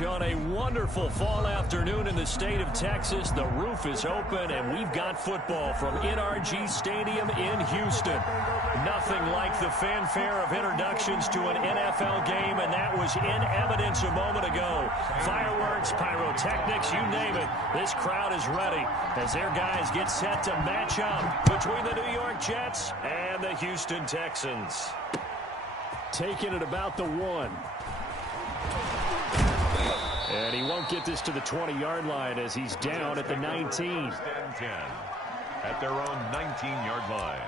On a wonderful fall afternoon in the state of Texas, the roof is open, and we've got football from NRG Stadium in Houston. Nothing like the fanfare of introductions to an NFL game, and that was in evidence a moment ago. Fireworks, pyrotechnics, you name it. This crowd is ready as their guys get set to match up between the New York Jets and the Houston Texans. Taking it about the 1. And he won't get this to the 20-yard line as he's down at the 19. At their own 19-yard line.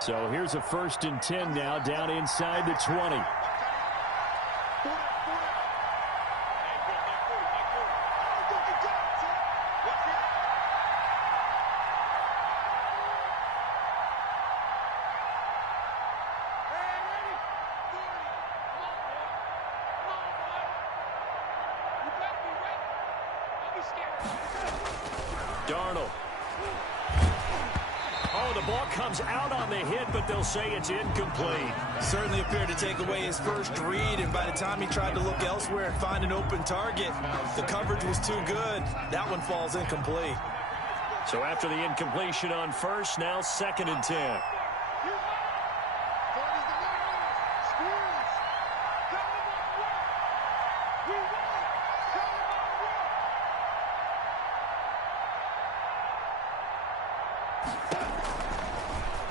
So here's a 1st and 10 now, down inside the 20. Darnold. Oh, the ball comes out on the hit, but they'll say it's incomplete. Certainly appeared to take away his first read, and by the time he tried to look elsewhere and find an open target, the coverage was too good. That one falls incomplete. So after the incompletion on 1st, now 2nd and 10.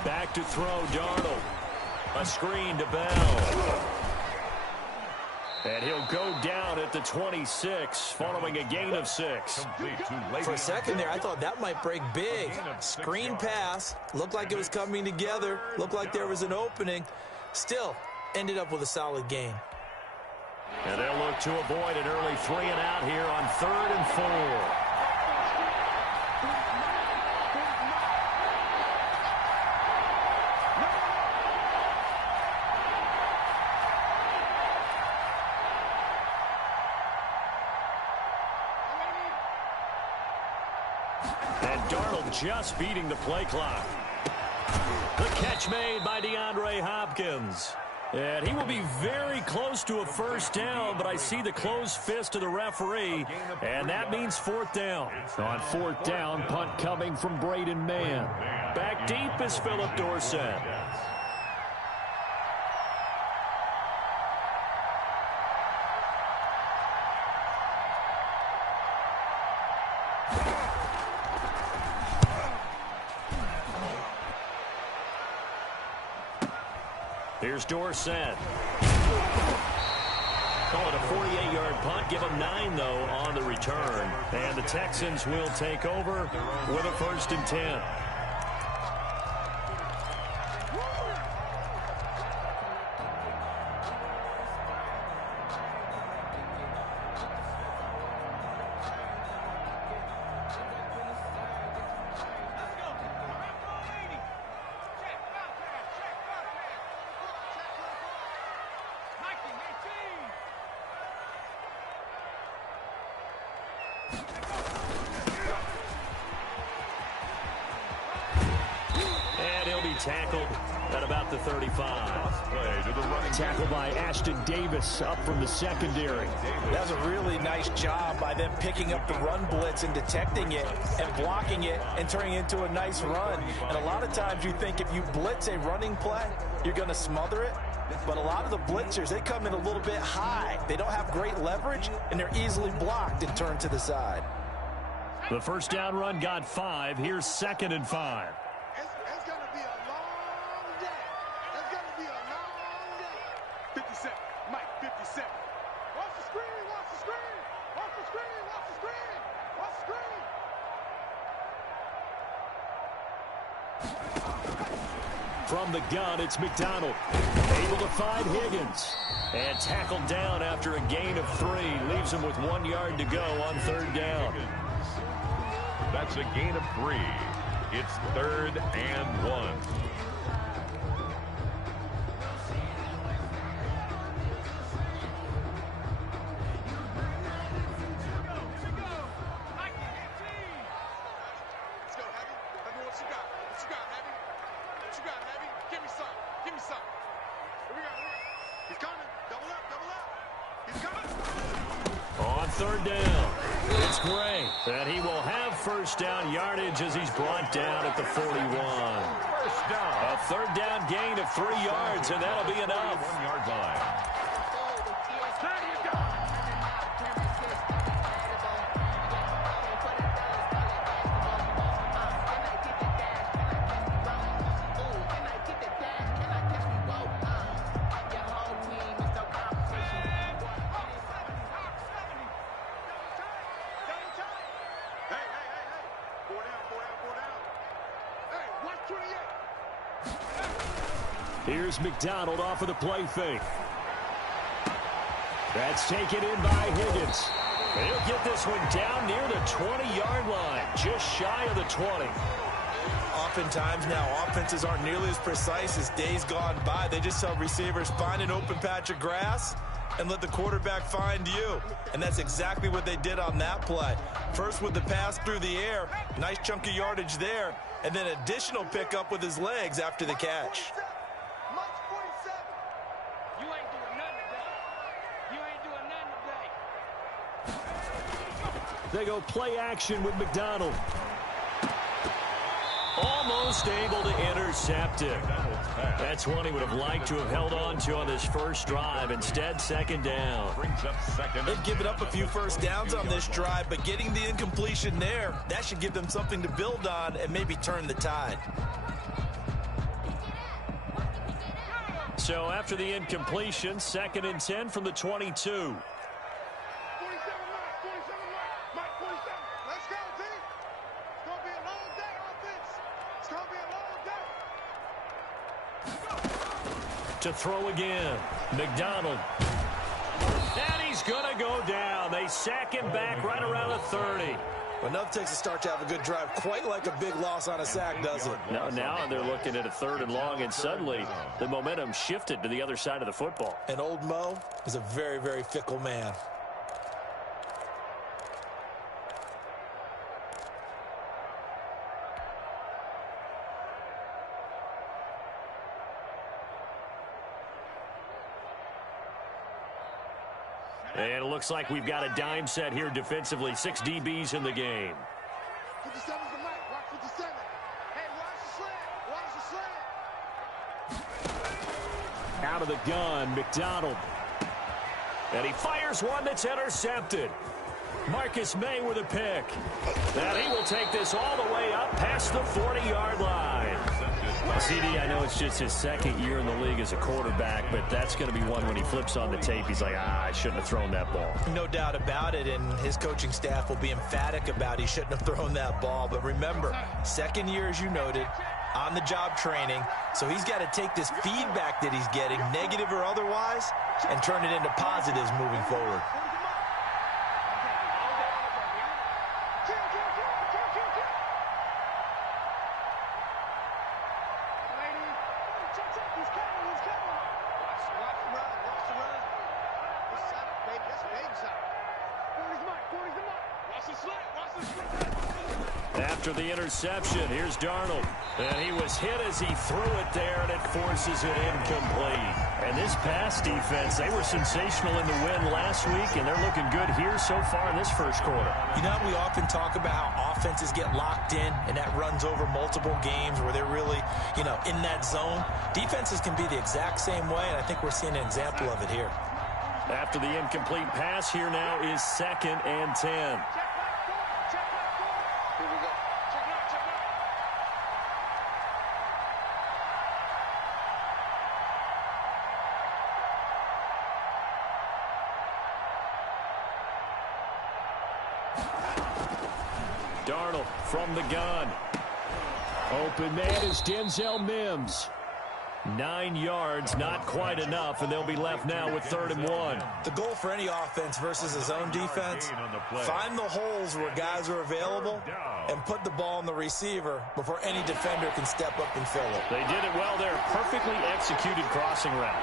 Back to throw, Darnold. A screen to Bell. And he'll go down at the 26 following a gain of 6. For a second there, I thought that might break big. Screen pass. Looked like it was coming together. Looked like there was an opening. Still, ended up with a solid gain. And they'll look to avoid an early 3 and out here on 3rd and 4. Just beating the play clock. The catch made by DeAndre Hopkins. And he will be very close to a 1st down, but I see the closed fist of the referee, and that means 4th down. On 4th down, punt coming from Braden Mann. Back deep is Philip Dorsett. Here's Dorsett. Call it a 48-yard punt. Give him 9, though, on the return. And the Texans will take over with a 1st and 10. Tackled at about the 35. Tackled by Ashton Davis up from the secondary. That was a really nice job by them picking up the run blitz and detecting it and blocking it and turning it into a nice run. And a lot of times you think if you blitz a running play, you're going to smother it. But a lot of the blitzers, they come in a little bit high. They don't have great leverage, and they're easily blocked and turned to the side. The 1st down run got 5. Here's 2nd and 5. From the gun, it's McDonald. Able to find Higgins. And tackled down after a gain of 3. Leaves him with 1 yard to go on 3rd down. That's a gain of 3. It's 3rd and 1. third down. It's Gray. And he will have first down yardage as he's brought down at the 41. First down. A third down gain of 3 yards, and that'll be enough. 1-yard line. Here's McDonald off of the play fake. That's taken in by Higgins. He'll get this one down near the 20-yard line, just shy of the 20. Oftentimes now, offenses aren't nearly as precise as days gone by. They just tell receivers, find an open patch of grass and let the quarterback find you. And that's exactly what they did on that play. First with the pass through the air, nice chunk of yardage there, and then additional pickup with his legs after the catch. They go play action with McDonald. Almost able to intercept it. That's one he would have liked to have held on to on this first drive. Instead, second down. They've given up a few first downs on this drive, but getting the incompletion there, that should give them something to build on and maybe turn the tide. So after the incompletion, 2nd and 10 from the 22. To throw again. McDonald. And he's going to go down. They sack him back right around the 30. Well, nothing takes a start to have a good drive quite like a big loss on a sack, does it? No, now they're looking at a 3rd and long, and suddenly the momentum shifted to the other side of the football. And old Mo is a very, very fickle man. And it looks like we've got a dime set here defensively. 6 DBs in the game. 57's the mic. Watch 57. Hey, watch the slant. Out of the gun, McDonald. And he fires one that's intercepted. Marcus May with a pick. And he will take this all the way up past the 40-yard line. CD, I know it's just his 2nd year in the league as a quarterback, but that's going to be one when he flips on the tape. He's like, I shouldn't have thrown that ball. No doubt about it, and his coaching staff will be emphatic about he shouldn't have thrown that ball. But remember, 2nd year, as you noted, on-the-job training, so he's got to take this feedback that he's getting, negative or otherwise, and turn it into positives moving forward. After the interception, here's Darnold. And he was hit as he threw it there, and it forces it incomplete. And this pass defense, they were sensational in the win last week, and they're looking good here so far in this first quarter. You know, we often talk about how offenses get locked in, and that runs over multiple games where they're really, in that zone. Defenses can be the exact same way, and I think we're seeing an example of it here. After the incomplete pass, here now is 2nd and 10. Darnold from the gun. Open man is Denzel Mims. 9 yards, not quite enough, and they'll be left now with 3rd and 1. The goal for any offense versus his own defense, find the holes where guys are available and put the ball on the receiver before any defender can step up and fill it. They did it well there. Perfectly executed crossing route.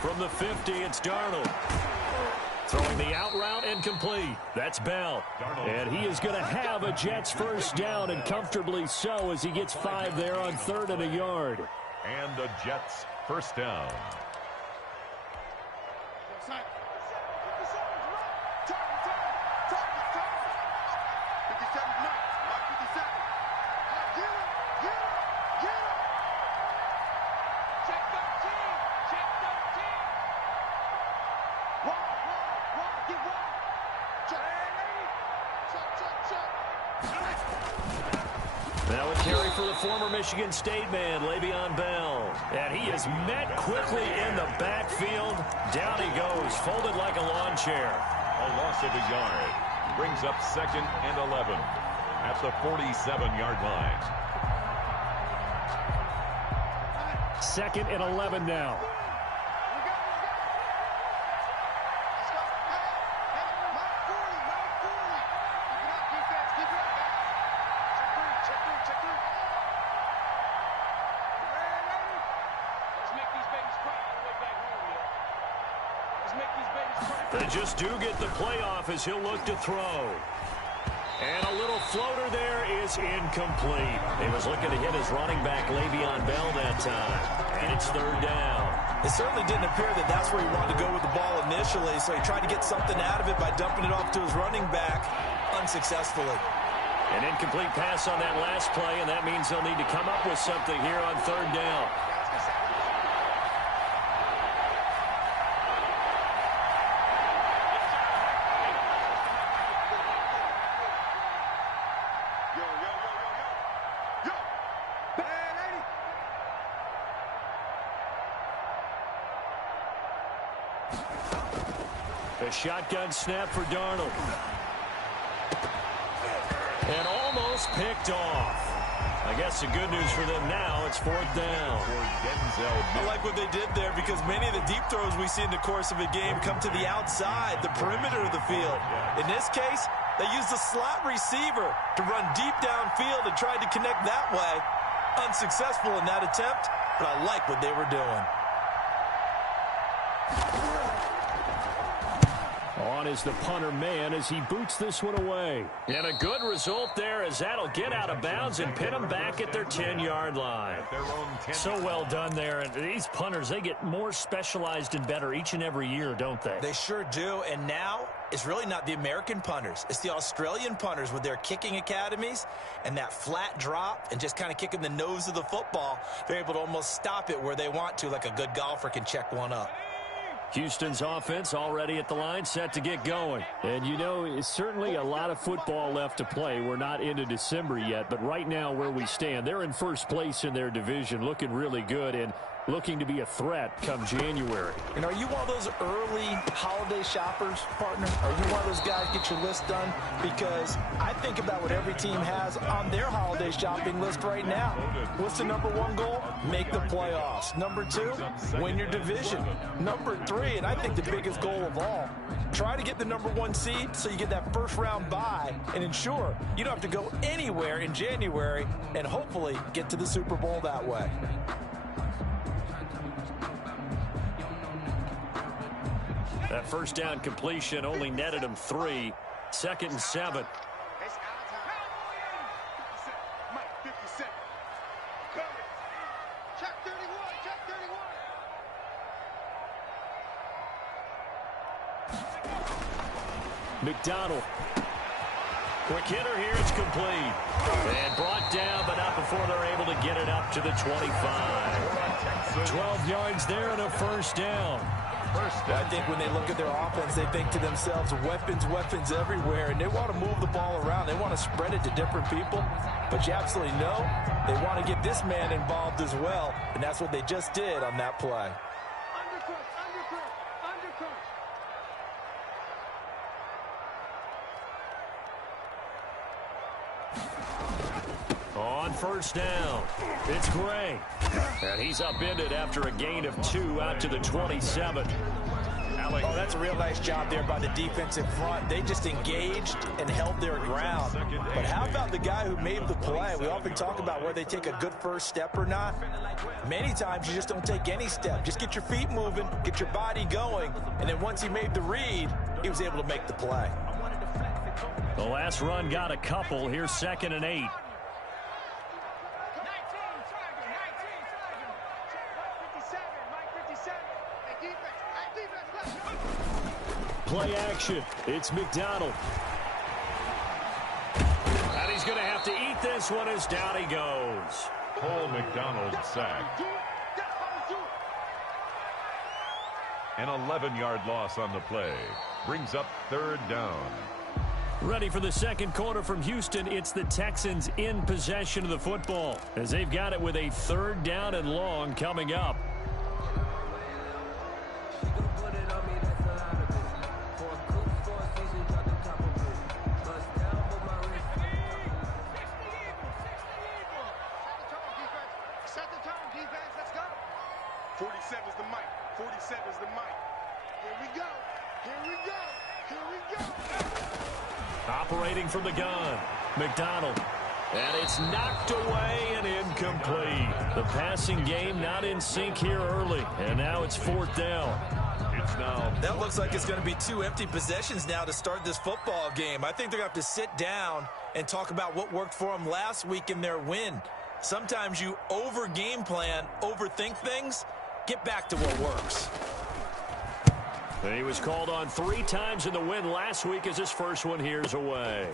From the 50, it's Darnold. Throwing the out route and complete. That's Bell. And he is going to have a Jets first down, and comfortably so, as he gets 5 there on 3rd and a yard. And the Jets first down. Now a carry for the former Michigan State man, Le'Veon Bell. And he is met quickly in the backfield. Down he goes, folded like a lawn chair. A loss of a yard. Brings up 2nd and 11 at the 47-yard line. 2nd and 11 now. They just do get the playoff as he'll look to throw. And a little floater there is incomplete. He was looking to hit his running back, Le'Veon Bell, that time. And it's 3rd down. It certainly didn't appear that that's where he wanted to go with the ball initially, so he tried to get something out of it by dumping it off to his running back unsuccessfully. An incomplete pass on that last play, and that means they'll need to come up with something here on 3rd down. A shotgun snap for Darnold. And almost picked off. I guess the good news for them now, it's 4th down. I like what they did there because many of the deep throws we see in the course of a game come to the outside, the perimeter of the field. In this case, they used the slot receiver to run deep downfield and tried to connect that way. Unsuccessful in that attempt, but I like what they were doing. On is the punter man as he boots this one away. And a good result there as that'll get out of bounds and pin them back at their 10-yard line. So well done there. And these punters, they get more specialized and better each and every year, don't they? They sure do. And now it's really not the American punters. It's the Australian punters with their kicking academies and that flat drop and just kind of kicking the nose of the football. They're able to almost stop it where they want to, like a good golfer can check one up. Houston's offense already at the line, set to get going. And, you know, it's certainly a lot of football left to play. We're not into December yet, but right now where we stand, they're in first place in their division, looking really good and looking to be a threat come January. And are you one of those early holiday shoppers, partner? Are you one of those guys get your list done? Because I think about what every team has on their holiday shopping list right now. What's the #1 goal? Make the playoffs. #2, win your division. #3, and I think the biggest goal of all, try to get the #1 seed so you get that first round bye and ensure you don't have to go anywhere in January and hopefully get to the Super Bowl that way. That first down completion only netted him 3. 2nd and 7. McDonald. Quick hitter here, it's complete. And brought down, but not before they're able to get it up to the 25. 12 yards there and a first down. I think when they look at their offense, they think to themselves, weapons, weapons everywhere, and they want to move the ball around. They want to spread it to different people, but you absolutely know they want to get this man involved as well, and that's what they just did on that play. On first down, it's Gray. And he's upended after a gain of 2 out to the 27. Oh, that's a real nice job there by the defensive front. They just engaged and held their ground. But how about the guy who made the play? We often talk about whether they take a good first step or not. Many times you just don't take any step. Just get your feet moving, get your body going, and then once he made the read, he was able to make the play. The last run got a couple. Here's 2nd and 8. Play action. It's McDonald. And he's going to have to eat this one as down he goes. Cole McDonald sacked. An 11-yard loss on the play. Brings up 3rd down. Ready for the second quarter from Houston. It's the Texans in possession of the football as they've got it with a 3rd down and long coming up. Operating from the gun, McDonald. And it's knocked away and incomplete. The passing game not in sync here early. And now it's 4th down. That looks like it's going to be 2 empty possessions now to start this football game. I think they're going to have to sit down and talk about what worked for them last week in their win. Sometimes you over-game plan, overthink things. Get back to what works. And he was called on 3 times in the win last week as his first one here's away.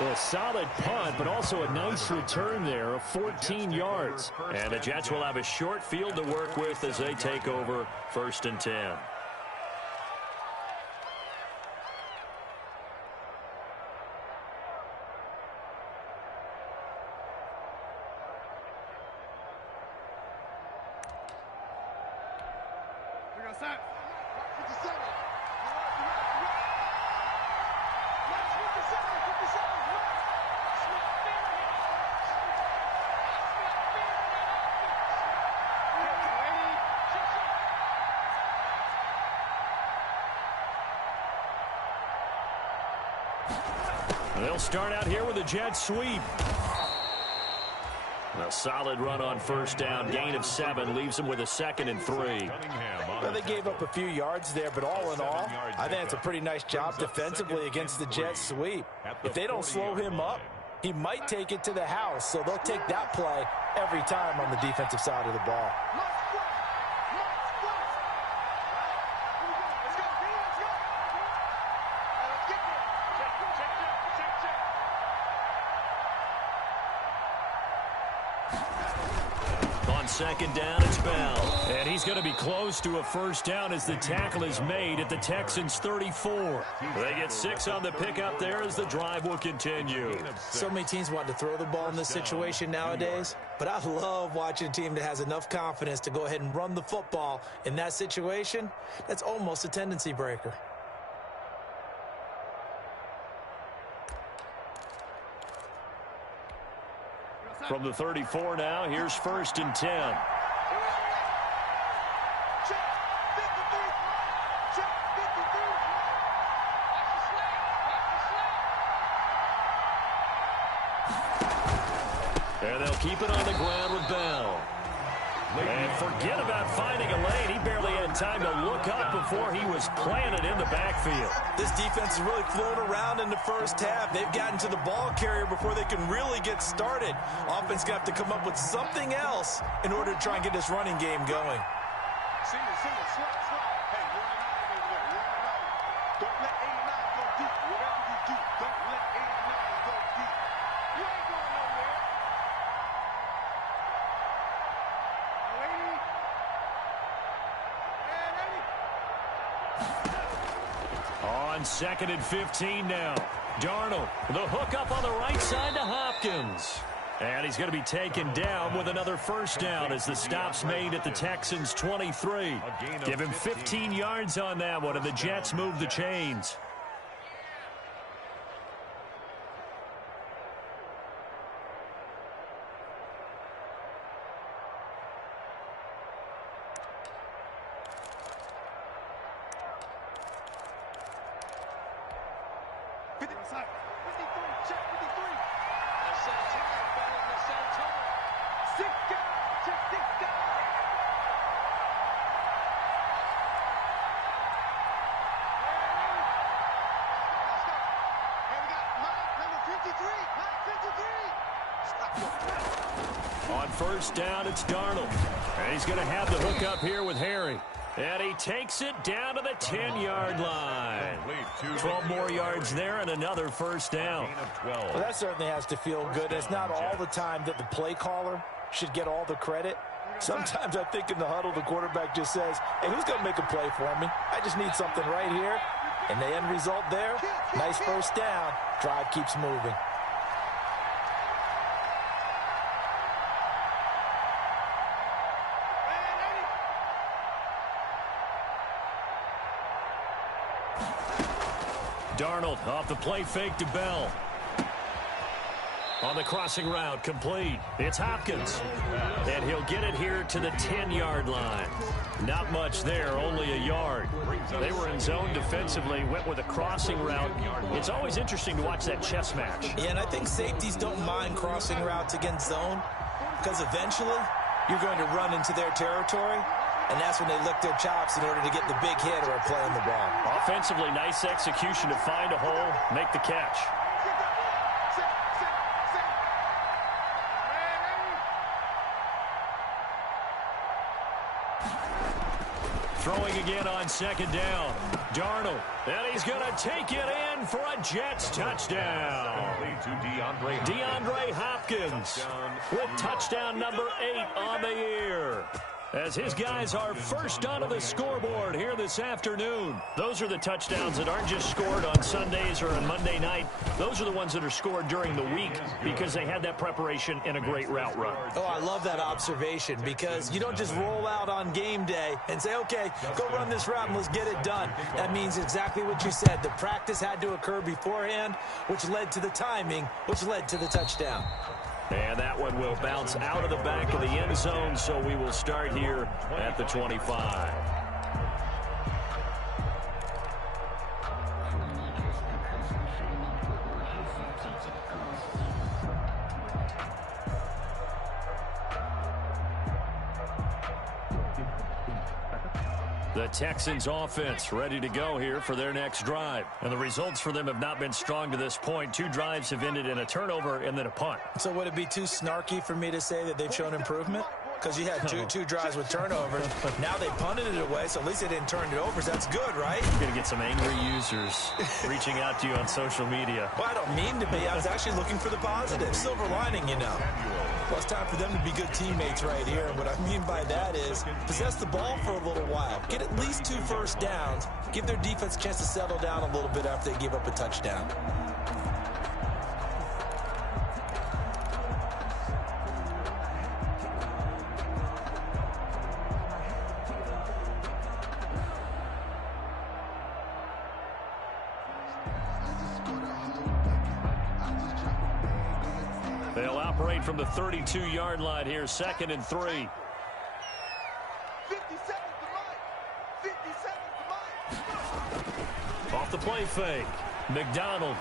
A solid punt, but also a nice return there of 14 yards. And the Jets will have a short field to work with as they take over 1st and 10. They'll start out here with a jet sweep. A solid run on 1st down. Gain of 7 leaves them with a 2nd and 3. Well, they gave up a few yards there, but all in all, I think it's a pretty nice job defensively against the jet sweep. If they don't slow him up, he might take it to the house, so they'll take that play every time on the defensive side of the ball. On 2nd down, it's Bell. And he's going to be close to a 1st down as the tackle is made at the Texans' 34. They get 6 on the pickup there as the drive will continue. So many teams want to throw the ball in this situation nowadays, but I love watching a team that has enough confidence to go ahead and run the football in that situation. That's almost a tendency breaker. From the 34 now, here's 1st and 10. And they'll keep it on the ground with Bell. And forget about finding a lane. He barely had time to look up before he was planted in the backfield. This defense is really flown around in the first half. They've gotten to the ball carrier before they can really get started. Offense going to have to come up with something else in order to try and get this running game going. Hey, running out over there. Running out. Don't let 89 go deep. Whatever you do, don't let 89 go deep. You ain't going nowhere. On 2nd and 15 now. Darnold, the hook up on the right side to Hopkins. And he's going to be taken down with another 1st down as the stop's made at the Texans' 23. Give him 15 yards on that one, and the Jets move the chains. On first down, it's Darnold. And he's going to have the hook up here with Harry. And he takes it down to the 10-yard line. 12 more yards there and another first down. Well, that certainly has to feel good. It's not all the time that the play caller should get all the credit. Sometimes I think in the huddle, the quarterback just says, hey, who's going to make a play for me? I just need something right here. And the end result there, nice first down. Drive keeps moving. Darnold off the play fake to Bell. On the crossing route, complete. It's Hopkins. And he'll get it here to the 10-yard line. Not much there, only a yard. They were in zone defensively, went with a crossing route. It's always interesting to watch that chess match. Yeah, and I think safeties don't mind crossing routes against zone because eventually you're going to run into their territory. And that's when they lick their chops in order to get the big hit or playing the ball. Offensively, nice execution to find a hole, make the catch. Throwing again on second down. Darnold, and he's going to take it in for a Jets touchdown. DeAndre Hopkins with touchdown number 8 on the year. As his guys are first onto the scoreboard here this afternoon. Those are the touchdowns that aren't just scored on Sundays or on Monday night. Those are the ones that are scored during the week because they had that preparation and a great route run. Oh, I love that observation because you don't just roll out on game day and say, okay, go run this route and let's get it done. That means exactly what you said. The practice had to occur beforehand, which led to the timing, which led to the touchdown. And that one will bounce out of the back of the end zone, so we will start here at the 25. The Texans offense ready to go here for their next drive. And the results for them have not been strong to this point. 2 drives have ended in a turnover and then a punt. So would it be too snarky for me to say that they've shown improvement? Because you had two drives with turnovers. Now they punted it away, so at least they didn't turn it over. So that's good, right? You're going to get some angry users reaching out to you on social media. Well, I don't mean to be. I was actually looking for the positive. Silver lining, you know. Well, it's time for them to be good teammates right here. And what I mean by that is possess the ball for a little while. Get at least 2 first downs. Give their defense a chance to settle down a little bit after they give up a touchdown. They'll operate from the 32-yard line here, 2nd and 3. 50 seconds to mine. 50 seconds to mine. Off the play fake. McDonald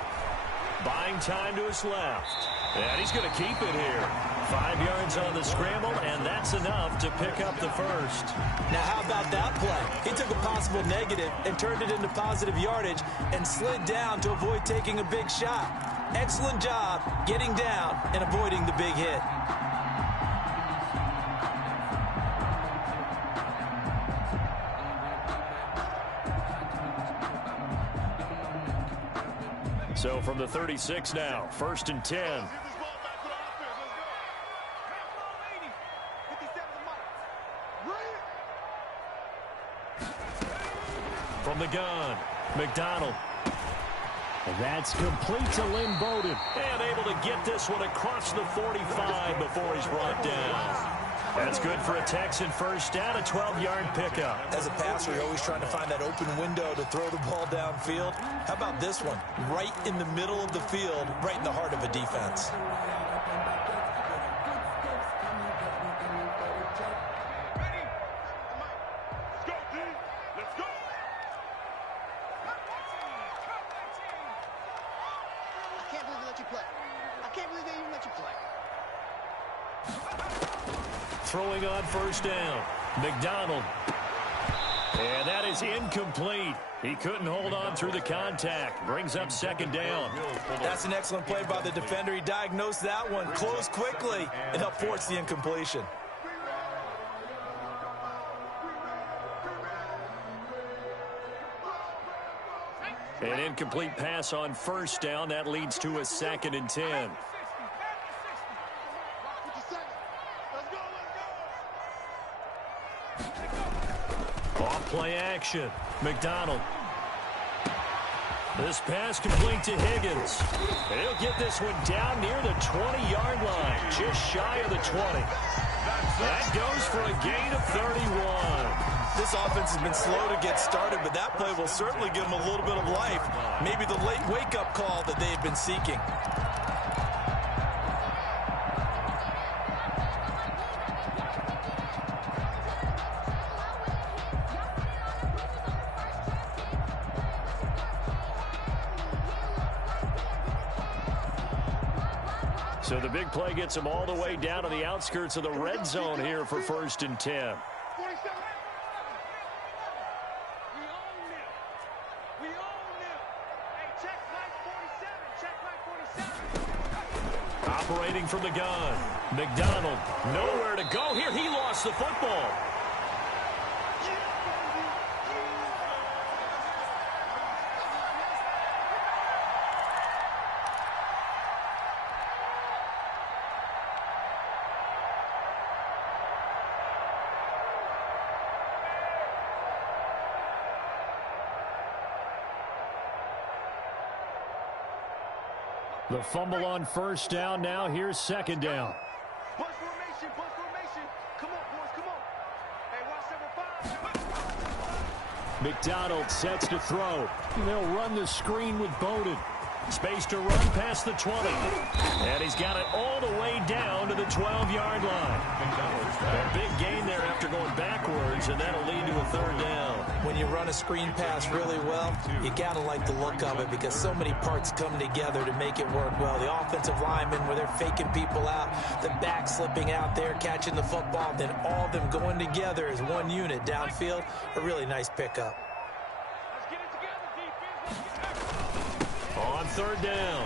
buying time to his left. And he's going to keep it here. 5 yards on the scramble, and that's enough to pick up the first. Now, how about that play? He took a possible negative and turned it into positive yardage and slid down to avoid taking a big shot. Excellent job getting down and avoiding the big hit. So from the 36 now, 1st and 10. From the gun, McDonald. And that's complete to Lynn Bowden. And able to get this one across the 45 before he's brought down. That's good for a Texan first down, a 12-yard pickup. As a passer, you're always trying to find that open window to throw the ball downfield. How about this one? Right in the middle of the field, right in the heart of a defense. Throwing on first down. McDonald. And that is incomplete. He couldn't hold on through the contact. Brings up second down. That's an excellent play by the defender. He diagnosed that one, closed quickly, and helped force the incompletion. An incomplete pass on first down. That leads to a 2nd and 10. Off play action. McDonald. This pass complete to Higgins. And he'll get this one down near the 20-yard line, just shy of the 20. That goes for a gain of 31. This offense has been slow to get started, but that play will certainly give them a little bit of life. Maybe the late wake-up call that they've been seeking. So the big play gets him all the way down to the outskirts of the red zone here for 1st and 10. Operating from the gun. McDonald, nowhere to go here. He lost the football. The fumble on first down. Now here's 2nd down. Bunch formation, bunch formation. Come on, boys, come on. Hey, watch number 5. McDonald sets to throw. They'll run the screen with Bowden. Space to run past the 20. And he's got it all the way down to the 12-yard line. A big gain there after going backwards, and that'll lead to a 3rd down. When you run a screen pass really well, you got to like the look of it because so many parts come together to make it work well. The offensive linemen, where they're faking people out, the back slipping out there, catching the football, then all of them going together as one unit downfield. A really nice pickup. On 3rd down,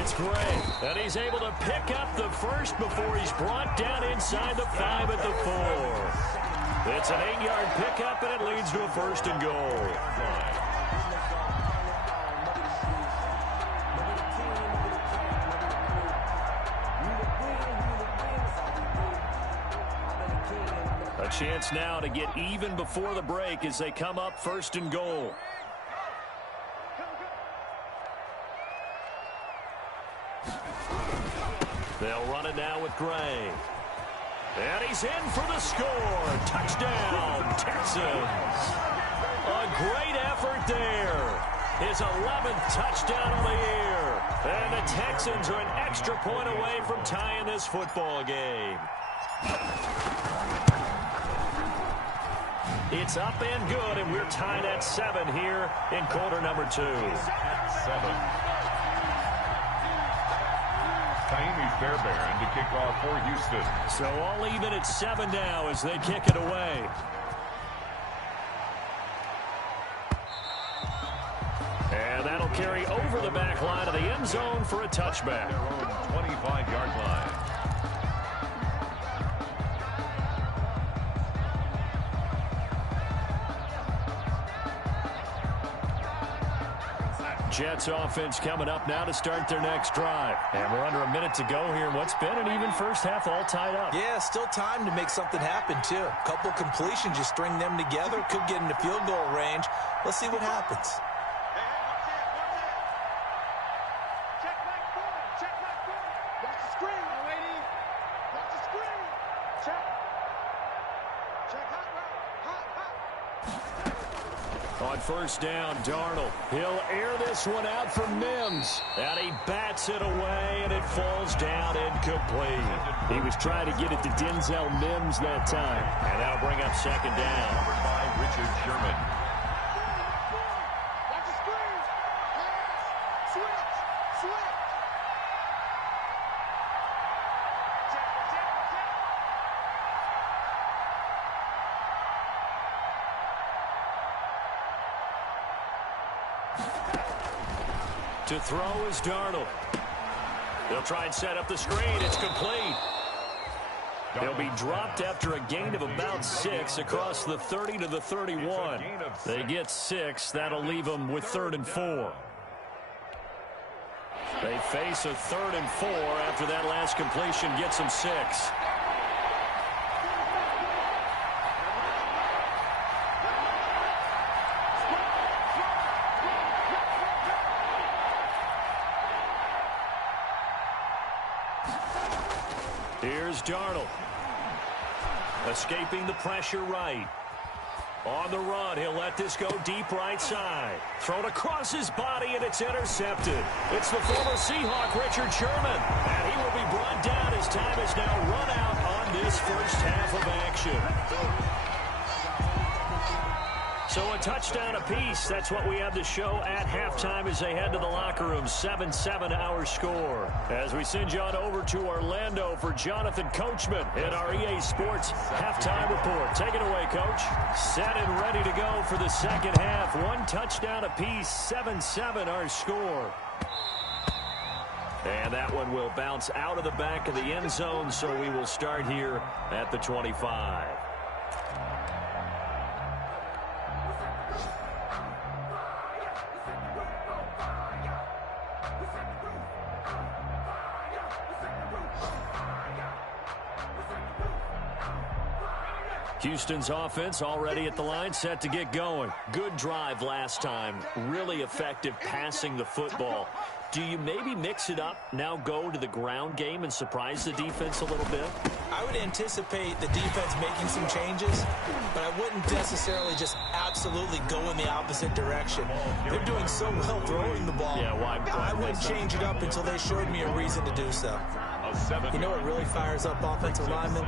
it's Gray, and he's able to pick up the first before he's brought down inside the 5 at the 4. It's an 8-yard pickup, and it leads to a 1st and goal. A chance now to get even before the break as they come up 1st and goal. They'll run it now with Gray. And he's in for the score. Touchdown, Texans. A great effort there. His 11th touchdown of the year. And the Texans are an extra point away from tying this football game. It's up and good, and we're tied at 7 here in quarter number 2. At 7. Fairbairn to kick off for Houston. So all even at 7 now as they kick it away. And that'll carry over the back line of the end zone for a touchback. Their own 25-yard line. Jets offense coming up now to start their next drive. And we're under a minute to go here in what's been an even first half, all tied up. Yeah, still time to make something happen, too. A couple completions, you string them together, could get into field goal range. Let's see what happens. Check back forward. Check back forward. Watch the screen. Watch the screen. Check. Check hot route. Hot, hot. On first down, Darnold. He'll air this one out for Mims. And he bats it away, and it falls down incomplete. He was trying to get it to Denzel Mims that time. And that'll bring up 2nd down. Covered by Richard Sherman. Watch the screen. Pass. Switch. Switch. Check, check, check. To throw is Darnold. He'll try and set up the screen. It's complete. He'll be dropped after a gain of about 6 across the 30 to the 31. They get 6. That'll leave them with 3rd and 4. They face a 3rd and 4 after that last completion gets them 6. Here's Darnold. Escaping the pressure right. On the run, he'll let this go deep right side. Thrown across his body, and it's intercepted. It's the former Seahawk, Richard Sherman. And he will be brought down as time is now run out on this first half of action. So a touchdown apiece. That's what we have to show at halftime as they head to the locker room. 7-7 our score. As we send you on over to Orlando for Jonathan Coachman in our EA Sports halftime report. Take it away, Coach. Set and ready to go for the second half. 1 touchdown apiece. 7-7 our score. And that one will bounce out of the back of the end zone, so we will start here at the 25. Houston's offense already at the line, set to get going. Good drive last time. Really effective passing the football. Do you maybe mix it up, now go to the ground game and surprise the defense a little bit? I would anticipate the defense making some changes, but I wouldn't necessarily just absolutely go in the opposite direction. They're doing so well throwing the ball. Yeah, why I wouldn't change it up until they showed me a reason to do so. You know what really fires up offensive linemen?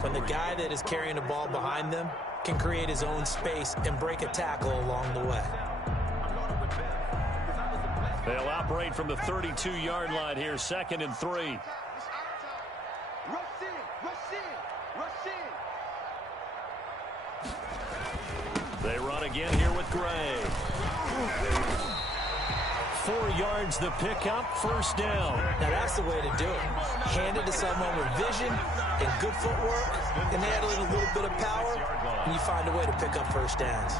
When the guy that is carrying the ball behind them can create his own space and break a tackle along the way. They'll operate from the 32-yard line here, 2nd and 3. Rush in, rush in, rush in. They run again here with Gray. 4 yards the pickup, 1st down. Now that's the way to do it. Hand it to someone with vision and good footwork, and add a little bit of power, and you find a way to pick up 1st downs.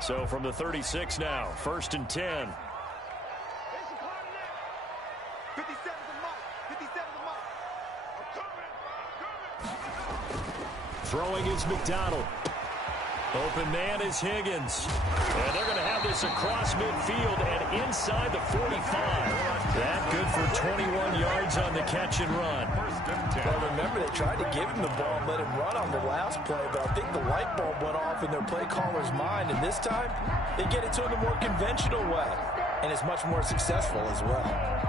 So from the 36 now, 1st and 10. 57's a mark. 57's a mark. I'm coming. Throwing is McDonald. Open man is Higgins. And they're going to have this across midfield and inside the 45. That good for 21 yards on the catch and run. Well, remember, they tried to give him the ball and let him run on the last play, but I think the light bulb went off in their play caller's mind, and this time they get it to him the more conventional way, and it's much more successful as well.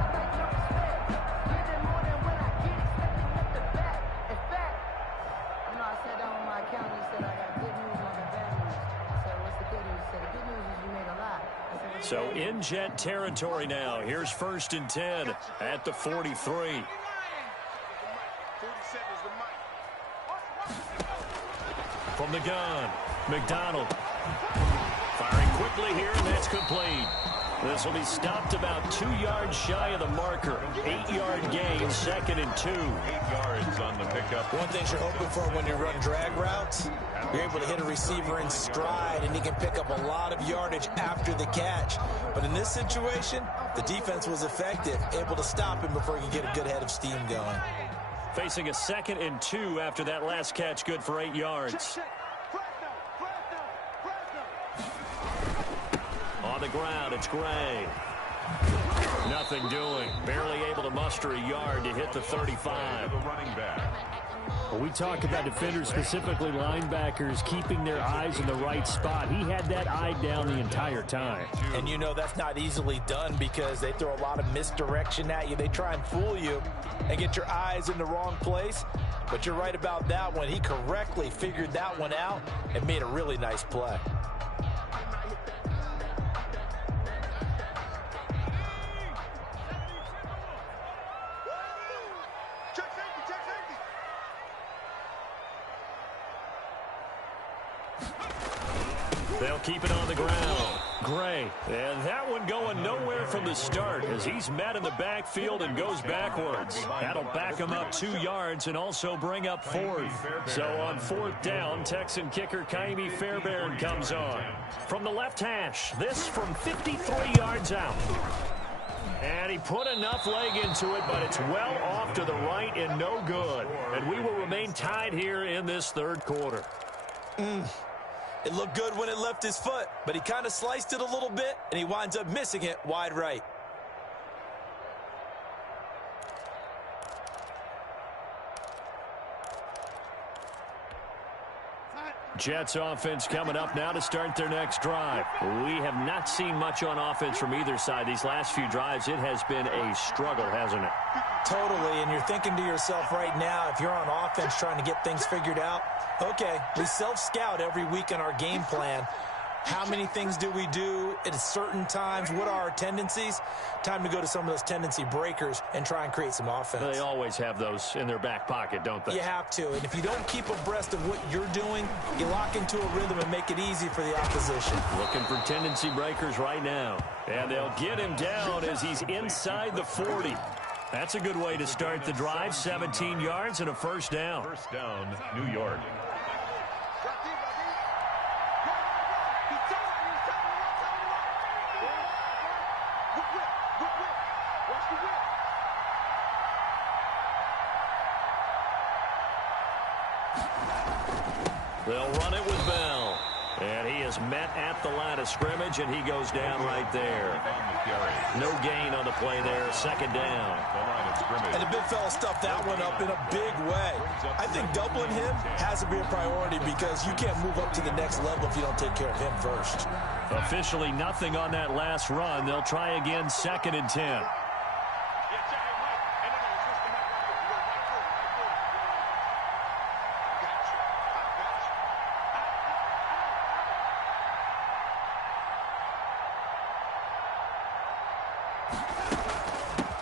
So in jet territory now. Here's 1st and 10 at the 43. From the gun, McDonald. Firing quickly here, and that's complete. This will be stopped about 2 yards shy of the marker. 8-yard gain, 2nd and 2. 8 yards on the pickup. One thing you're hoping for when you run drag routes, you're able to hit a receiver in stride, and he can pick up a lot of yardage after the catch. But in this situation, the defense was effective, able to stop him before he could get a good head of steam going. Facing a 2nd and 2 after that last catch, good for 8 yards. On the ground, it's Gray. Nothing doing. Barely able to muster a yard to hit the 35. The running back. Well, we talk about defenders, specifically linebackers, keeping their eyes in the right spot. He had that eye down the entire time. And you know that's not easily done because they throw a lot of misdirection at you. They try and fool you and get your eyes in the wrong place. But you're right about that one. He correctly figured that one out and made a really nice play. They'll keep it on the ground. Gray. And that one going nowhere from the start as he's met in the backfield and goes backwards. That'll back him up 2 yards and also bring up 4th. So on 4th down, Texan kicker Kaimi Fairbairn comes on. From the left hash, this from 53 yards out. And he put enough leg into it, but it's well off to the right and no good. And we will remain tied here in this 3rd quarter. It looked good when it left his foot, but he kind of sliced it a little bit, and he winds up missing it wide right. Jets offense coming up now to start their next drive. We have not seen much on offense from either side. These last few drives, it has been a struggle, hasn't it? Totally, and you're thinking to yourself right now, if you're on offense trying to get things figured out, okay, we self-scout every week in our game plan. How many things do we do at certain times? What are our tendencies? Time to go to some of those tendency breakers and try and create some offense. They always have those in their back pocket, don't they? You have to, and if you don't keep abreast of what you're doing, you lock into a rhythm and make it easy for the opposition. Looking for tendency breakers right now. And they'll get him down as he's inside the 40. That's a good way to start the drive. 17 yards and a 1st down. 1st down, New York. They'll run it with Bell. And he is met at the line of scrimmage, and he goes down right there. No gain on the play there. 2nd down. And the big fella stuffed that one up in a big way. I think doubling him has to be a priority because you can't move up to the next level if you don't take care of him first. Officially nothing on that last run. They'll try again, 2nd and 10.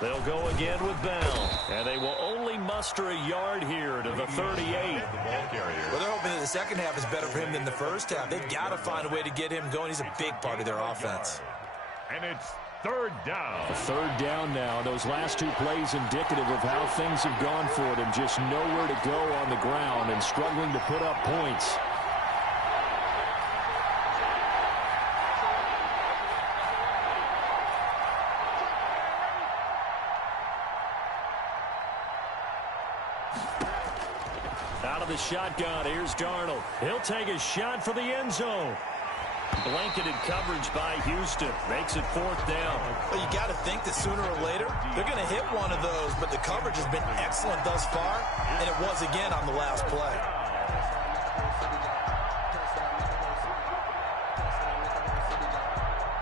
They'll go again with Bell, and they will only muster a yard here to the 38. Well, they're hoping that the second half is better for him than the first half. They've got to find a way to get him going. He's a big part of their offense. And it's 3rd down. 3rd down now. Those last 2 plays indicative of how things have gone for them. Just nowhere to go on the ground and struggling to put up points. Out of the shotgun, here's Darnold. He'll take a shot for the end zone. Blanketed coverage by Houston. Makes it 4th down. Well, you got to think that sooner or later, they're going to hit one of those, but the coverage has been excellent thus far, and it was again on the last play.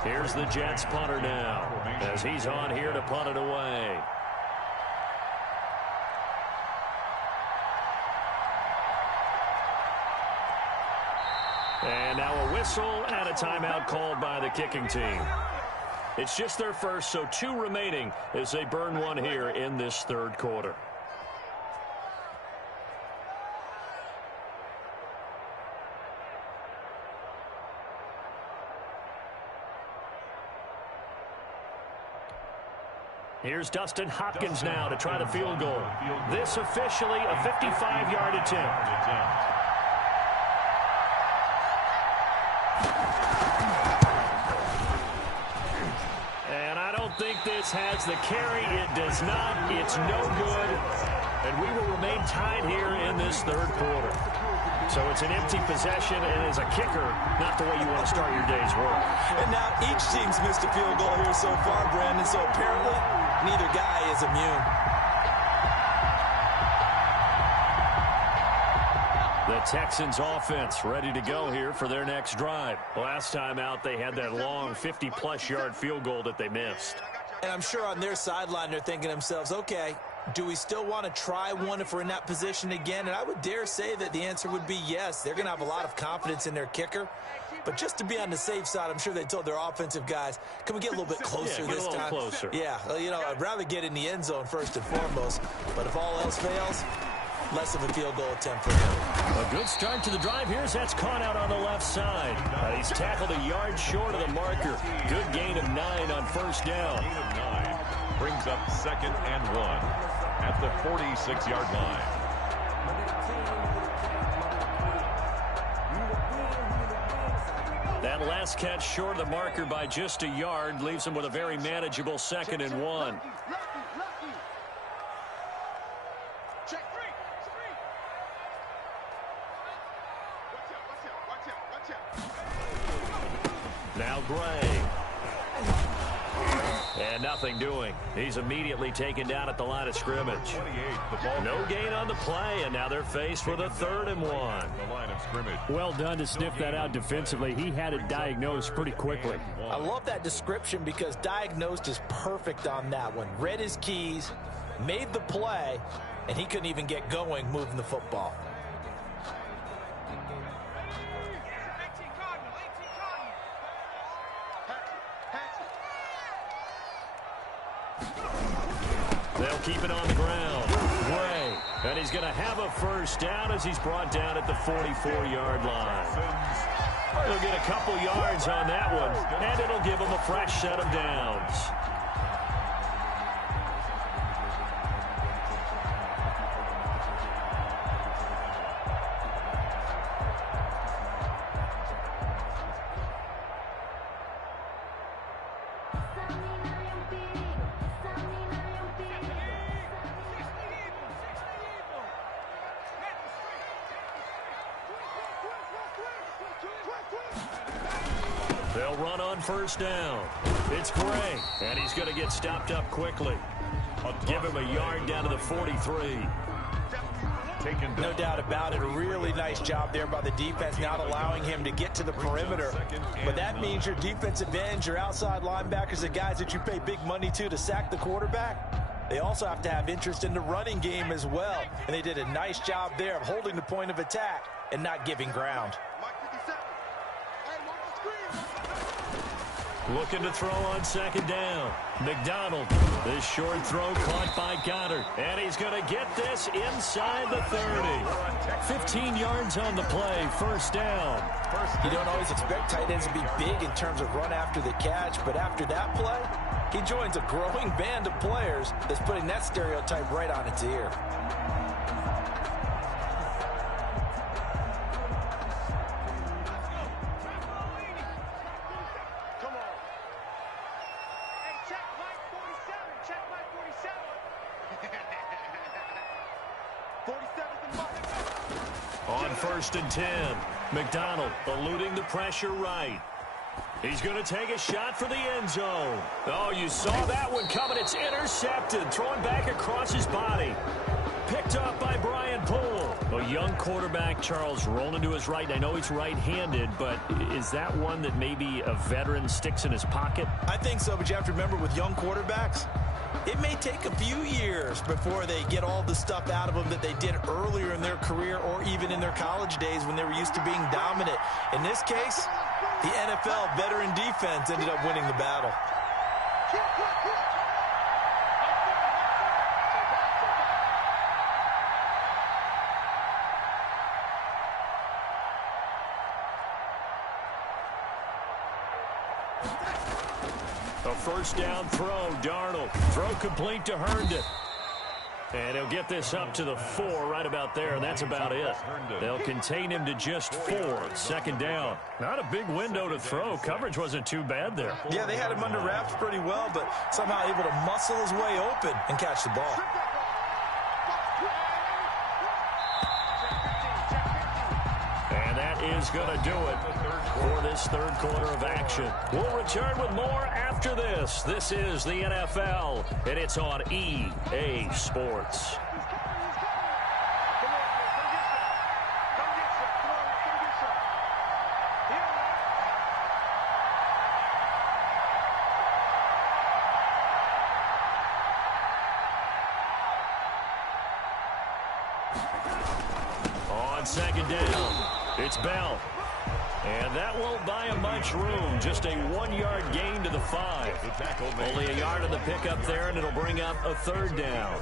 Here's the Jets punter now, as he's on here to punt it away. And now a whistle and a timeout called by the kicking team. It's just their first, so 2 remaining as they burn one here in this 3rd quarter. Here's Dustin Hopkins now to try the field goal. This officially a 55-yard attempt. And I don't think this has the carry. It does not. It's no good. And we will remain tied here in this 3rd quarter. So it's an empty possession, and as a kicker, not the way you want to start your day's work. And now each team's missed a field goal here so far, Brandon, so apparently neither guy is immune. The Texans offense ready to go here for their next drive. Last time out, they had that long 50-plus yard field goal that they missed. And I'm sure on their sideline they're thinking to themselves, okay, do we still want to try one if we're in that position again? And I would dare say that the answer would be yes. They're going to have a lot of confidence in their kicker. But just to be on the safe side, I'm sure they told their offensive guys, can we get a little bit closer this time? Closer. Yeah, well, you know, I'd rather get in the end zone first and foremost. But if all else fails, less of a field goal attempt for him. A good start to the drive. That's caught out on the left side. He's tackled a yard short of the marker. Good gain of 9 on first down. Gain of 9 brings up 2nd and 1 at the 46-yard line. That last catch short of the marker by just a yard leaves him with a very manageable 2nd and 1. Now Gray. And nothing doing. He's immediately taken down at the line of scrimmage. No gain on the play, and now they're faced with a 3rd and 1. The line of scrimmage. Well done to sniff that out defensively. He had it diagnosed pretty quickly. I love that description because diagnosed is perfect on that one. Read his keys, made the play, and he couldn't even get going moving the football. They'll keep it on the ground. Gray. And he's going to have a first down as he's brought down at the 44-yard line. He'll get a couple yards on that one, and it'll give him a fresh set of downs. They'll run on first down. It's Gray, and he's going to get stopped up quickly. Give him a yard down to the 43. No doubt about it. A really nice job there by the defense, not allowing him to get to the perimeter. But that means your defensive ends, your outside linebackers, the guys that you pay big money to sack the quarterback, they also have to have interest in the running game as well. And they did a nice job there of holding the point of attack and not giving ground. Looking to throw on second down. McDonald. This short throw caught by Goddard. And he's going to get this inside the 30. 15 yards on the play. First down. You don't always expect tight ends to be big in terms of run after the catch, but after that play, he joins a growing band of players that's putting that stereotype right on its ear. On 1st and 10, McDonald eluding the pressure right. He's going to take a shot for the end zone. Oh, you saw that one coming. It's intercepted, throwing back across his body. Picked up by Brian Poole. A young quarterback, Charles, rolling to his right. I know he's right-handed, but is that one that maybe a veteran sticks in his pocket? I think so, but you have to remember with young quarterbacks, it may take a few years before they get all the stuff out of them that they did earlier in their career or even in their college days when they were used to being dominant. In this case, the NFL veteran defense ended up winning the battle. A first down throw, Darnold. Throw complete to Herndon. And he'll get this up to the 4 right about there, and that's about it. They'll contain him to just 4. Second down. Not a big window to throw. Coverage wasn't too bad there. Yeah, they had him under wraps pretty well, but somehow able to muscle his way open and catch the ball. And that is going to do it for this third quarter of action. We'll return with more after this. This is the NFL, and it's on EA Sports. On second down, it's Bell. And that won't buy him much room. Just a 1-yard gain to the 5. Only a yard on the pickup there, and it'll bring up a third down.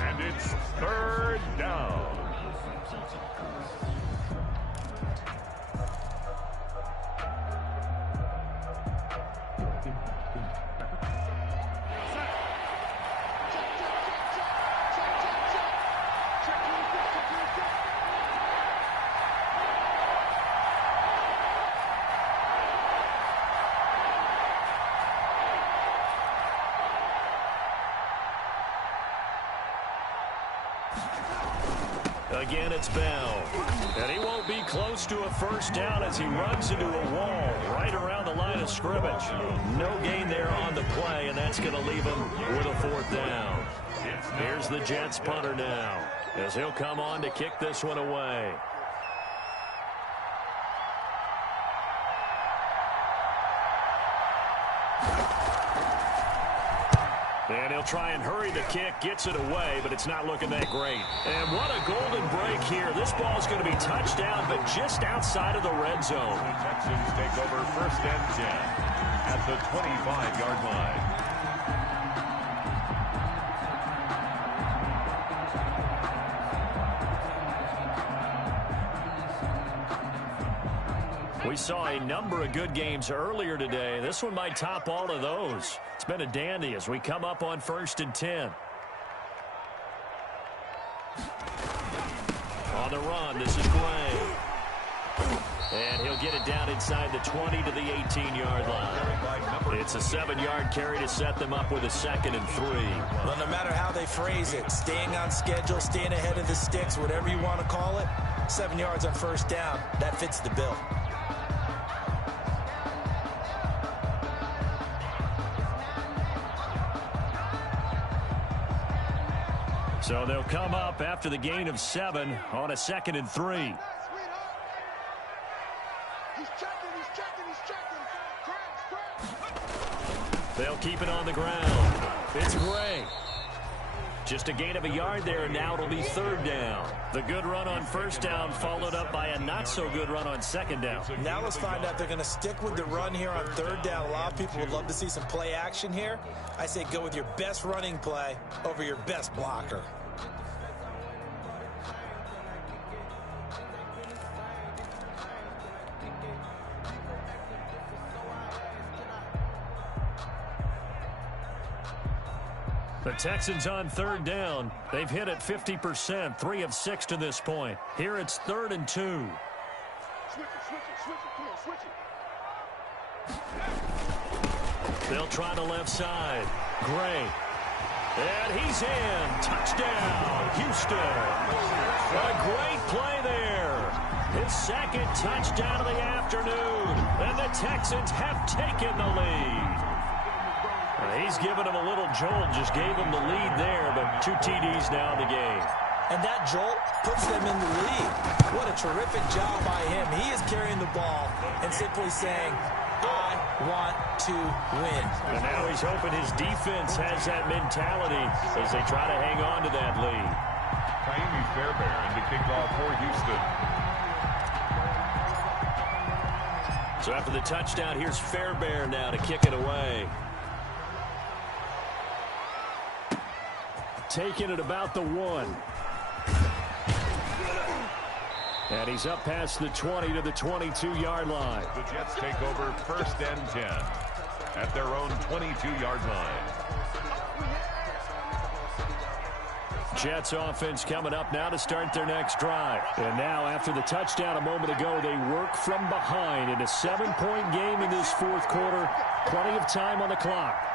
And it's third down. Again, it's Bell. And he won't be close to a first down as he runs into a wall right around the line of scrimmage. No gain there on the play, and that's going to leave him with a fourth down. Here's the Jets punter now as he'll come on to kick this one away. And he'll try and hurry the kick, gets it away, but it's not looking that great. And what a golden break here. This ball's going to be touchdown, but just outside of the red zone. The Texans take over first and 10 at the 25-yard line. We saw a number of good games earlier today. This one might top all of those. It's been a dandy as we come up on first and 10. On the run, this is Gray. And he'll get it down inside the 20 to the 18-yard line. It's a 7-yard carry to set them up with a 2nd and 3. Well, no matter how they phrase it, staying on schedule, staying ahead of the sticks, whatever you want to call it, 7 yards on first down, that fits the bill. So they'll come up after the gain of 7 on a 2nd and 3. He's checking. They'll keep it on the ground. It's Gray. Just a gain of a yard there, and now it'll be 3rd down. The good run on first down followed up by a not-so-good run on 2nd down. Now let's find out they're going to stick with the run here on 3rd down. A lot of people would love to see some play action here. I say go with your best running play over your best blocker. The Texans on 3rd down. They've hit it 50%, 3 of 6 to this point. Here it's 3rd and 2. Switch it. Come on, switch it. They'll try the left side. Gray. And he's in. Touchdown, Houston. A great play there. His 2nd touchdown of the afternoon. And the Texans have taken the lead. He's given him a little jolt, just gave him the lead there, but 2 TDs now in the game. And that jolt puts them in the lead. What a terrific job by him. He is carrying the ball and simply saying, I want to win. And now he's hoping his defense has that mentality as they try to hang on to that lead. Kaimi Fairbairn to kick off for Houston. So after the touchdown, here's Fairbairn now to kick it away. Taking it about the 1. And he's up past the 20 to the 22-yard line. The Jets take over first and 10 at their own 22-yard line. Jets offense coming up now to start their next drive. And now after the touchdown a moment ago, they work from behind in a 7-point game in this 4th quarter. Plenty of time on the clock.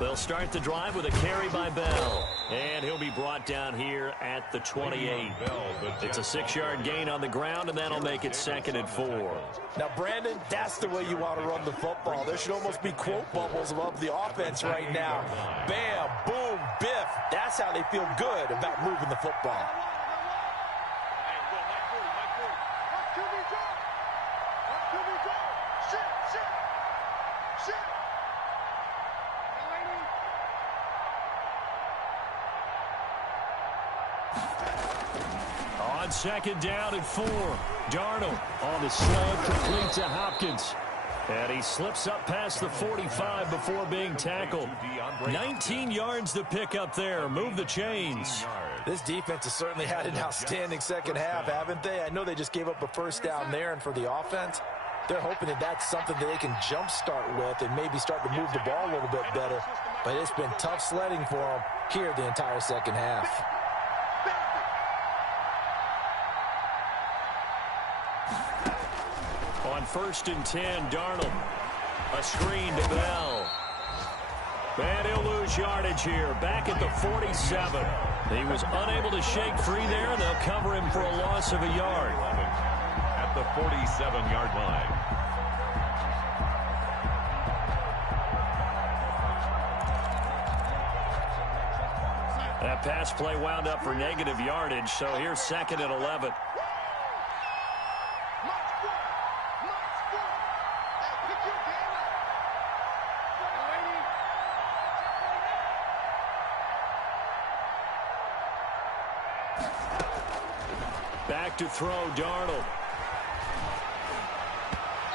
They'll start the drive with a carry by Bell. And he'll be brought down here at the 28. It's a 6-yard gain on the ground, and that'll make it 2nd and 4. Now, Brandon, that's the way you want to run the football. There should almost be quote bubbles above the offense right now. Bam, boom, biff. That's how they feel good about moving the football. second down and 4. Darnold on the slant, complete to Hopkins. And he slips up past the 45 before being tackled. 19 yards to pick up there. Move the chains. This defense has certainly had an outstanding second half, haven't they? I know they just gave up a first down there, and for the offense, they're hoping that that's something that they can jumpstart with and maybe start to move the ball a little bit better. But it's been tough sledding for them here the entire second half. On 1st and 10, Darnold. A screen to Bell. And he'll lose yardage here. Back at the 47. He was unable to shake free there, and they'll cover him for a loss of a yard. At the 47-yard line. That pass play wound up for negative yardage, so here's 2nd and 11. Back to throw, Darnold.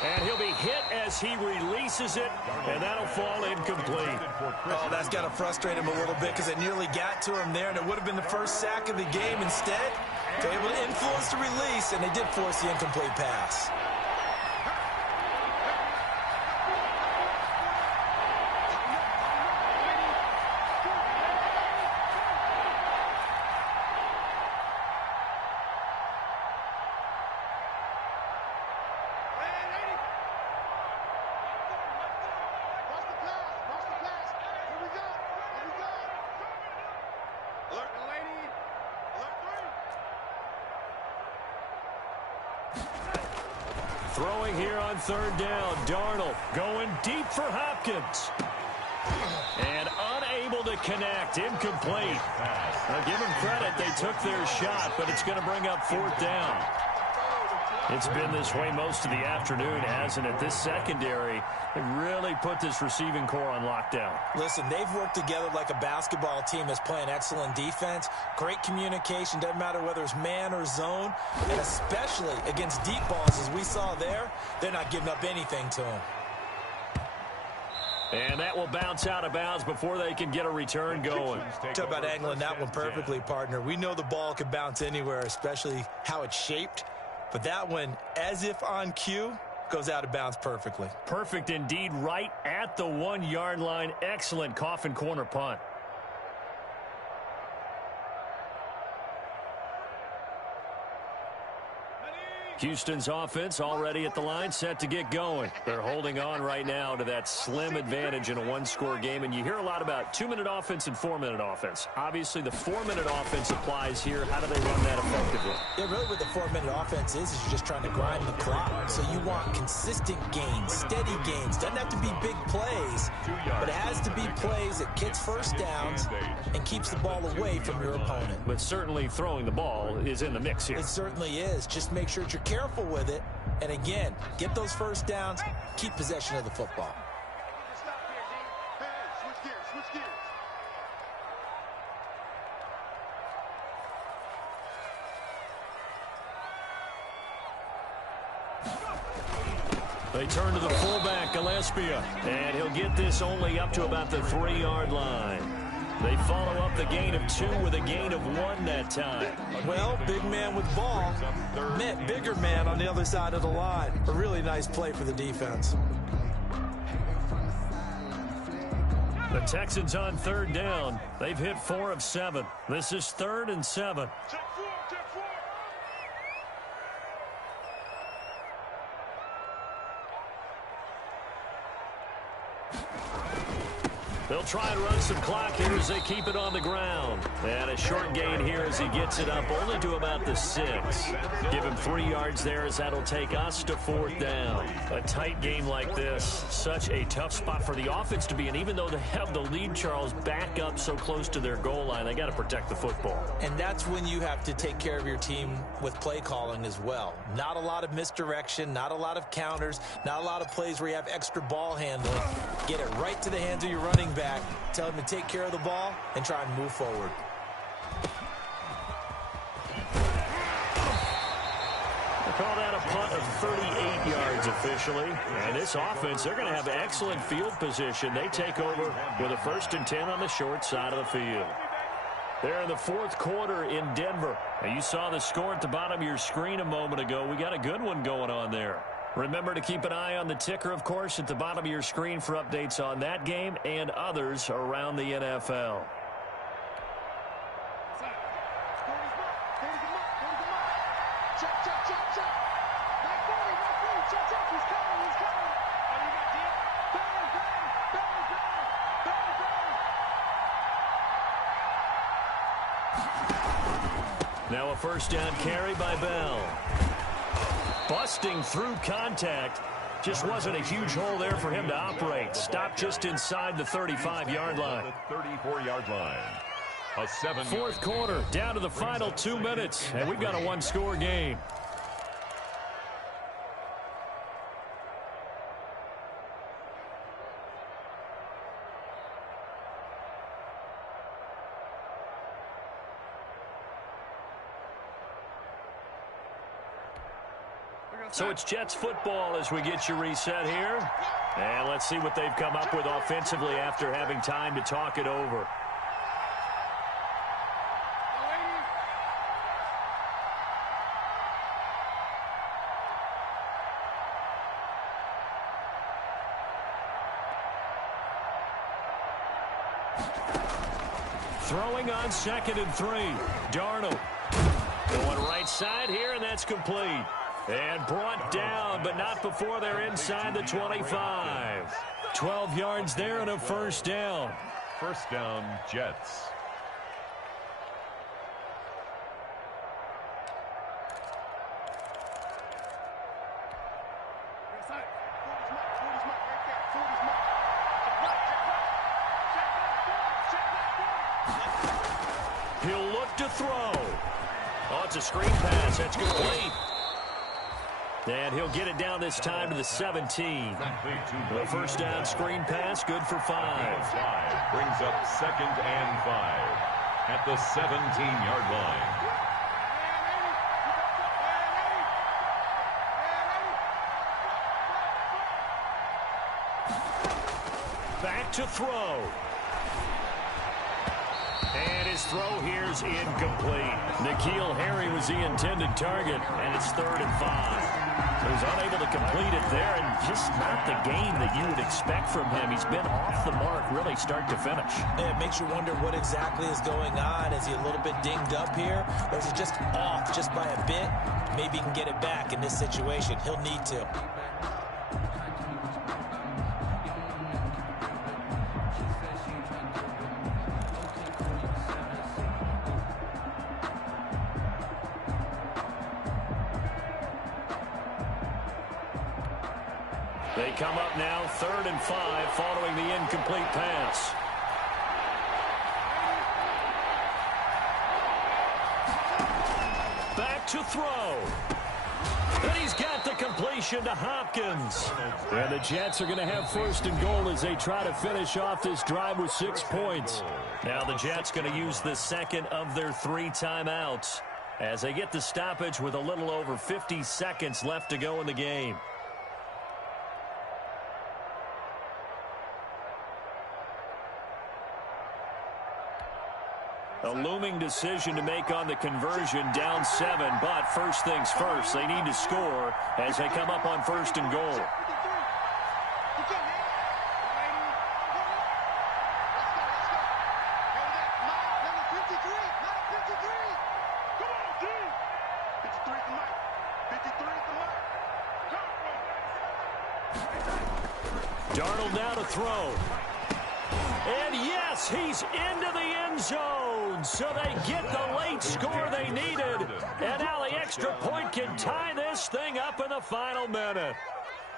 And he'll be hit as he releases it, and that'll fall incomplete. Oh, that's got to frustrate him a little bit because it nearly got to him there, and it would have been the first sack of the game. Instead, they're able to influence the release, and they did force the incomplete pass. Throwing here on 3rd down. Darnold going deep for Hopkins. And unable to connect. Incomplete. Now give them credit. They took their shot, but it's going to bring up 4th down. It's been this way most of the afternoon, hasn't it? This secondary really put this receiving core on lockdown. Listen, they've worked together like a basketball team that's playing excellent defense. Great communication. Doesn't matter whether it's man or zone. And especially against deep balls, as we saw there, they're not giving up anything to them. And that will bounce out of bounds before they can get a return going. Talk about angling that one perfectly, partner. We know the ball can bounce anywhere, especially how it's shaped. But that one, as if on cue, goes out of bounds perfectly. Perfect indeed, right at the 1-yard line. Excellent coffin corner punt. Houston's offense already at the line, set to get going. They're holding on right now to that slim advantage in a one-score game. And you hear a lot about 2-minute offense and 4-minute offense. Obviously, the 4-minute offense applies here. How do they run that effectively? Yeah, really what the 4-minute offense is you're just trying to grind the clock. So you want consistent gains, steady gains. Doesn't have to be big plays, but it has to be plays that gets first downs and keeps the ball away from your opponent. But certainly throwing the ball is in the mix here. It certainly is. Just make sure you're careful with it, and again, get those first downs, keep possession of the football. They turn to the fullback, Gillespie, and he'll get this only up to about the 3-yard line. They follow up the gain of 2 with a gain of 1 that time. Well, big man with ball met bigger man on the other side of the line. A really nice play for the defense. The Texans on 3rd down. They've hit 4 of 7. This is 3rd and 7. They'll try and run some clock here as they keep it on the ground. And a short gain here as he gets it up only to about the 6. Give him 3 yards there as that'll take us to 4th down. A tight game like this, such a tough spot for the offense to be in. Even though they have the lead, Charles, back up so close to their goal line, they got to protect the football. And that's when you have to take care of your team with play calling as well. Not a lot of misdirection, not a lot of counters, not a lot of plays where you have extra ball handling. Get it right to the hands of your running back, tell him to take care of the ball, and try and move forward. shot of 38 yards officially. And this offense, they're going to have excellent field position. They take over with a 1st and 10 on the short side of the field. They're in the 4th quarter in Denver. And you saw the score at the bottom of your screen a moment ago. We got a good one going on there. Remember to keep an eye on the ticker, of course, at the bottom of your screen for updates on that game and others around the NFL. Now a 1st down carry by Bell. Busting through contact. Just wasn't a huge hole there for him to operate. Stopped just inside the 35-yard line. The 34-yard line. A 7. 4th quarter, down to the final 2 minutes, and we've got a 1-score game. So it's Jets football as we get you reset here. And let's see what they've come up with offensively after having time to talk it over. Throwing on 2nd and 3. Darnold going right side here, and that's complete. And brought down, but not before they're inside the 25. 12 yards there and a 1st down. 1st down, Jets. He'll look to throw. Oh, it's a screen pass. That's complete. And he'll get it down this time to the 17. The 1st down screen pass, good for 5. Brings up 2nd and 5 at the 17-yard line. Back to throw. And his throw here's incomplete. N'Keal Harry was the intended target, and it's 3rd and 5. So he's unable to complete it there, and just not the game that you would expect from him. He's been off the mark really start to finish. It makes you wonder what exactly is going on. Is he a little bit dinged up here, or is he just off just by a bit? Maybe he can get it back in this situation. He'll need to. They come up now 3rd and 5 following the incomplete pass. Back to throw. And he's got the completion to Hopkins. And the Jets are going to have 1st and goal as they try to finish off this drive with 6 points. Now the Jets going to use the 2nd of their 3 timeouts as they get the stoppage with a little over 50 seconds left to go in the game. A looming decision to make on the conversion, down 7, but first things first, they need to score as they come up on 1st and goal. Darnold now to throw. And yes, he's into the end zone. So they get the late score they needed. And now the extra point can tie this thing up in the final minute.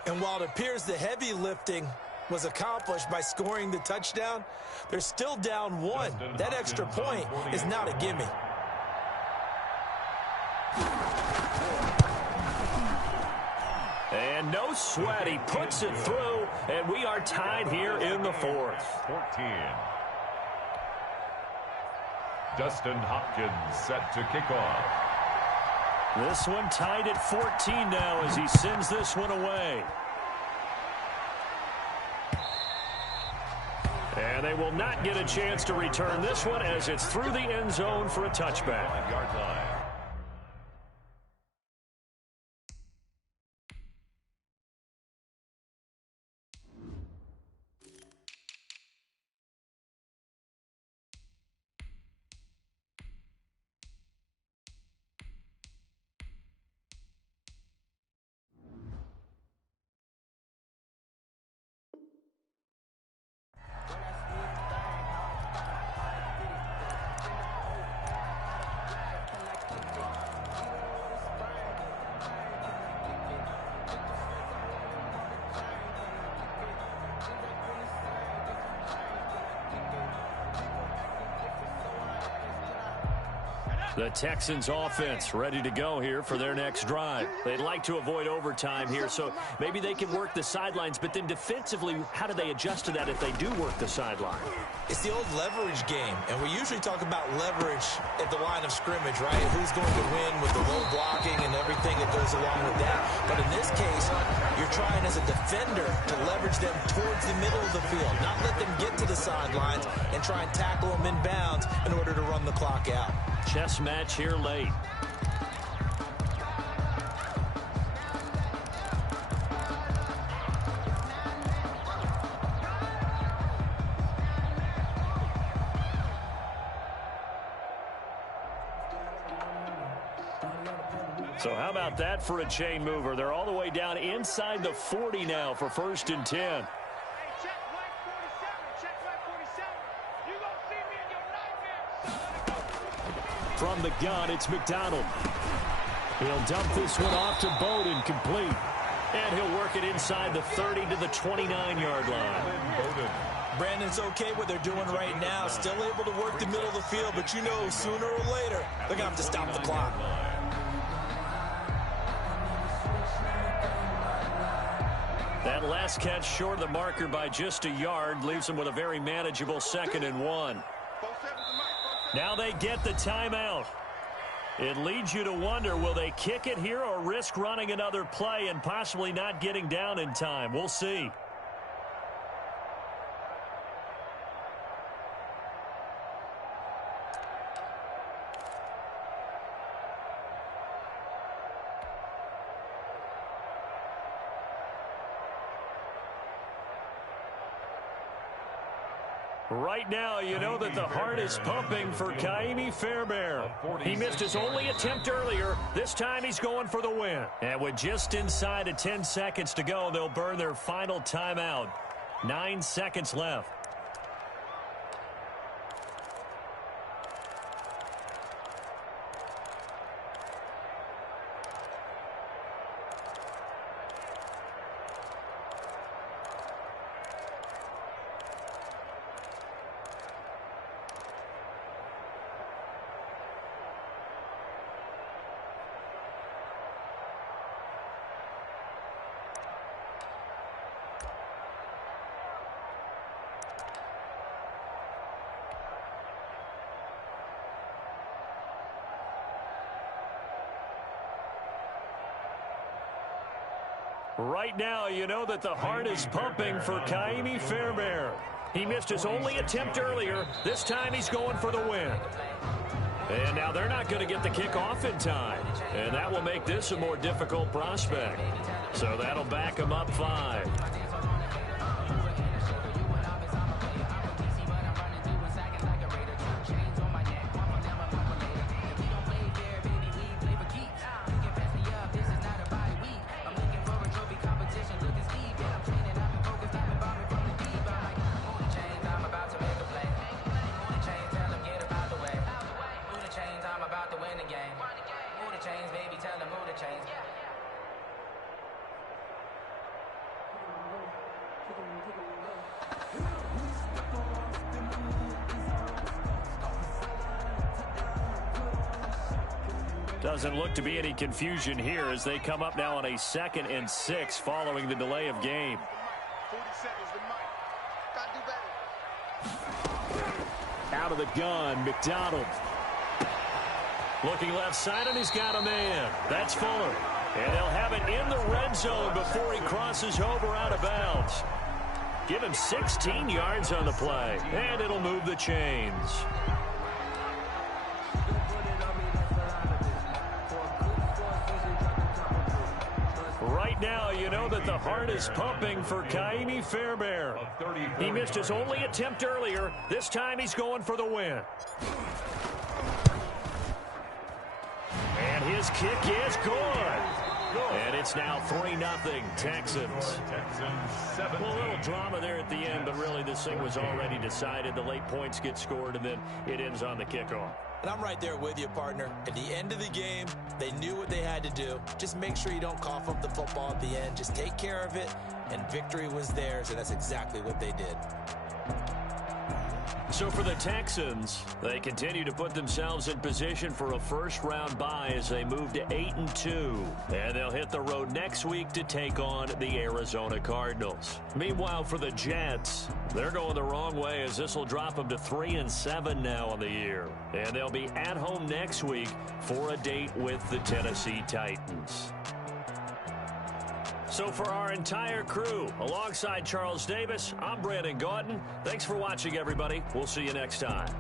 And while it appears the heavy lifting was accomplished by scoring the touchdown, they're still down 1. That extra point is not a gimme. And no sweat, he puts it through, and we are tied here in the 4th. 14. Dustin Hopkins set to kick off. This one tied at 14 now as he sends this one away. And they will not get a chance to return this one as it's through the end zone for a touchback. 5-yard line. The Texans offense ready to go here for their next drive. They'd like to avoid overtime here, so maybe they can work the sidelines, but then defensively, how do they adjust to that if they do work the sideline? It's the old leverage game, and we usually talk about leverage at the line of scrimmage, right? Who's going to win with the low blocking and everything that goes along with that. But in this case, you're trying as a defender to leverage them towards the middle of the field, not let them get to the sidelines and try and tackle them in bounds in order to run the clock out. Chess match here late. So how about that for a chain mover? They're all the way down inside the 40 now for 1st and 10. From the gun, it's McDonald. He'll dump this one off to Bowden, complete. And he'll work it inside the 30 to the 29-yard line. Brandon's okay what they're doing right now. Still able to work the middle of the field, but you know sooner or later they're going to have to stop the clock. That last catch short of the marker by just a yard leaves them with a very manageable 2nd and 1. Now they get the timeout. It leads you to wonder, will they kick it here or risk running another play and possibly not getting down in time? We'll see. Right now, you know that the heart is pumping for Kaimi Fairbairn. He missed his only attempt earlier. This time he's going for the win. And with just inside of 10 seconds to go, they'll burn their final timeout. 9 seconds left. Right now, you know that the heart is pumping for Kaimi Fairbairn. He missed his only attempt earlier. This time he's going for the win. And now they're not going to get the kickoff in time. And that will make this a more difficult prospect. So that'll back him up 5. Doesn't look to be any confusion here as they come up now on a 2nd and 6 following the delay of game. 40 seconds to Mike. Gotta do better. Out of the gun, McDonald. Looking left side, and he's got a man. That's Fuller. And they'll have it in the red zone before he crosses over out of bounds. Give him 16 yards on the play, and it'll move the chains. Right now, you know that the heart is pumping for Kaimi Fairbairn. He missed his only attempt earlier. This time he's going for the win. And his kick is good. And it's now 3-0 Texans. Well, a little drama there at the end, but really this thing was already decided. The late points get scored, and then it ends on the kickoff. And I'm right there with you, partner. At the end of the game, they knew what they had to do. Just make sure you don't cough up the football at the end. Just take care of it, and victory was theirs, and that's exactly what they did. So for the Texans, they continue to put themselves in position for a first-round bye as they move to 8-2. And they'll hit the road next week to take on the Arizona Cardinals. Meanwhile, for the Jets, they're going the wrong way as this will drop them to 3-7 now on the year. And they'll be at home next week for a date with the Tennessee Titans. So for our entire crew, alongside Charles Davis, I'm Brandon Gaudin. Thanks for watching, everybody. We'll see you next time.